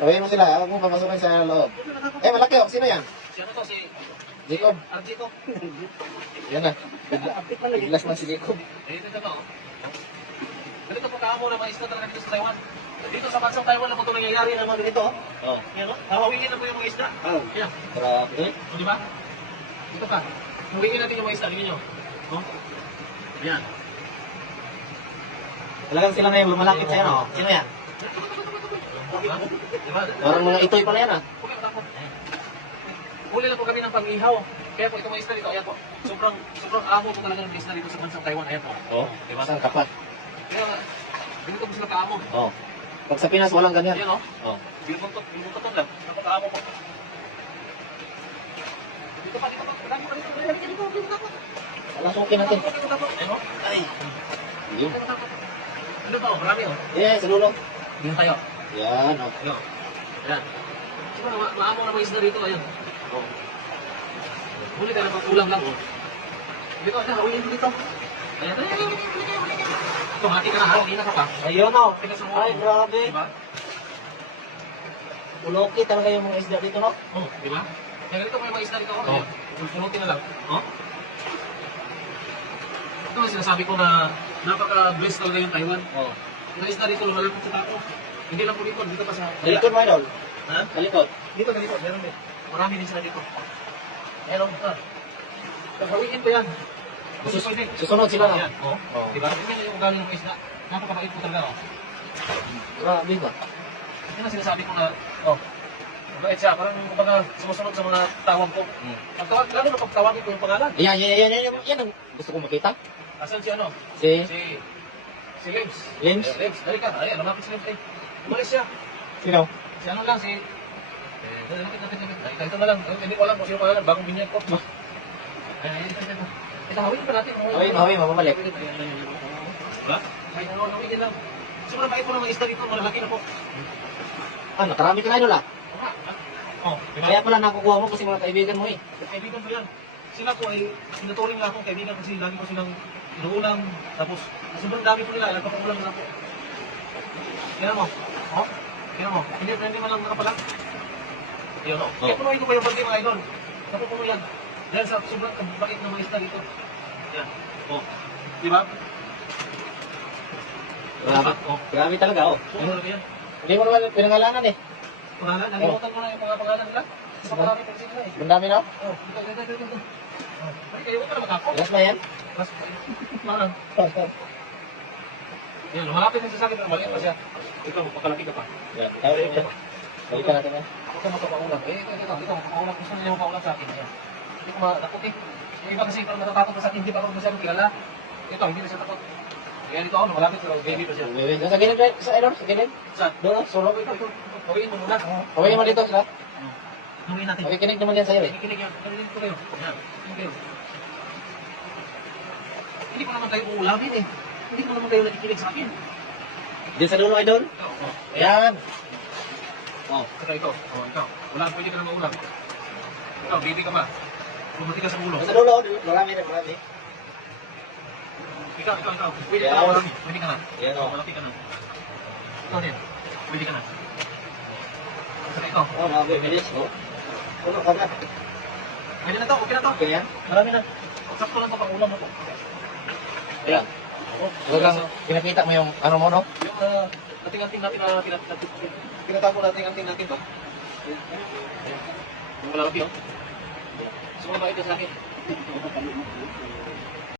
Tawagin mo sila, huwag mo papasukin sa loob. Eh, malaki oh. Sino yan? Si ano to, si Jacob. Arjito. Yan na. Biglas na si Jacob. Dito ito to. Ganito po kaamo na mga isda talaga dito sa Taiwan. Dito sa bansang Taiwan na po ito nangyayari ng mga ganito. Oh. Yan o. Hawawingin na po yung mga isda. Oh. Yan. Grabe. O, di ba? Dito pa. Hawingin natin yung mga isda. Tingnan nyo. O. Yan. Talagang sila na yung lumalapit sa'yo, no? Sino yan? Diba? Parang mga itoy pala yan, ah. Huli lang po kami ng pang-ihaw. Kaya po itong mga isda dito, ayan po. Sobrang amo po talaga ng isda dito sa bansang Taiwan. Ayan po. Oh. Diba? Saan kapat? Kaya, ganito po sila kaamo. Oh. Pag sa Pinas, walang ganyan. Ayan o. Oh. Binubuntot lang. Ako kaamo po. Dito pa, dito pa. Dito pa, dito pa. Alasukin natin. Ayan o. Ay. Yun. Ano ba o? Marami o. Yeah, sa dulo. Dito tayo. Yan, oh. Ayan. Ayan. Siguro, maamo na mga isda dito. Ayan. Oh. Huli tayo ng ulam lang. Dito, ayan. Hawin dito. Ayan. Ito, hati ka na ha. Hindi na ka pa. Ayun, oh. Tingnan sa Ay, grabe. Diba? Uloki talaga yung mga isda dito, no? Oh, diba? Kaya ganito mo yung mga isda dito. Oh. Pulutin na lang. Oh. Ito ang sinasabi ko na napaka-blessed talaga yung Taiwan. Oh. Yung isda dito, lumalapit sa tao. Hindi lang po dito, dito pa sa... Talikod mo, idol. Ha? Talikod. Dito, dito. Meron din. Marami din sila dito. Meron. Hawiin ko yan. Pwede. Susunod sila, no? Yan. Oh. Oh. Diba? Yan yung ugali ng mga isda. Napakabait po talaga. Oh. Grabe ba? Yan ang sinasabi ko na, oh, mabait siya. Parang kumbaga sumusunod sa mga tawag ko. Pagtawag, lalo na pagtawagin ko yung pangalan. Yan ang gusto kong makita. Asan si ano? Si Si Lims. Lims? Lims, dali ka. Ayan, lumapit si Lims. Ay, umalis siya. Sino? Si ano lang, si... Lapit. Ay, ito na lang. Hindi ko alam kung sino pangalan. Bagong binyag ko. Ay, ito. Itahawin pa natin. Hawin, mababalik. Diba? Ay, nawawin lang. Sobrang bait po ng mga isda dito. Malalaki na po. Ah, nakarami ka na, idol, ah. Oh, diba? Kaya pala nakukuha mo kasi mga kaibigan mo, eh. Kaibigan ko yan. Sila po ay sinuturing na akong kaibigan kasi lagi ko silang inuulam. Tapos, sobrang dami po nila. Nagpapakulam na po. Tingnan mo. Oh, tingnan mo. Hindi man lang nakapalang. Yun, no? Kaya punuin ko pa yung birthday mga idol. Napupuno yan. Dahil sa sobrang bait ng mga isda dito. Yan. Oh. Diba? Grabe. Oh. Grabe talaga, oh. Ano yan? Hindi mo naman pinangalanan, eh. Pangalan? Nalimutan ko na yung mga pangalan nila. Sa marami pa sila eh. Ang dami, no? Oh, ito. Oh. Ay, kayo ka na makako. Last na yan? Mas, parang. Yan, lumalapit din sa akin, pero maliit pa siya. Ikaw, pakalaki ka pa. Yan. Balikan natin yan. Huwag ka magpapaulam. Ito, magpapaulam. Gusto niya magpapaulam sa akin. Yan. Hindi ko matakot eh. Yung iba kasi parang natatakot pa sa akin, hindi pa ako masyadong kilala. Ito, hindi na siya takot. Kaya dito ako, lumalapit, pero baby pa siya. Sa gilid, sa idol, sa gilid. Saan? Doon, Solo, ito. Hawiin mo muna. Hawaii mo dito sila. Hawiin natin. Makikinig naman yan sa'yo, eh. Nakikinig yan. Nakikinig ko kayo. Yan. Nakikinig kayo. Hindi ko naman kayo uulamin eh. Hindi ko naman kayo nakikinig sa akin. Diyan sa dulo, idol. Oh. Ayan. Oh, ito. Oh, ikaw. Wala, pwede ka na maulam. Ikaw, baby ka pa. Bumati ka sa ulo. Sa dulo, marami na, marami. Ikaw. Pwede ka Yeah. na maulam. Pwede ka na. Yan, oh. Malaki ka na. Ikaw din. Pwede ka na. Saka ikaw. Oh, mabibilis, oh. Puno ka na. Pwede na to. Okay na to. Okay, yan. Marami na. Sakto lang to pang ulam na to. Ayan. Talagang pinakita mo yung ano mo, no? Yung nating-anting natin na tinatago nating-anting natin to. Yung malaki oh. Sumabay ito sa akin.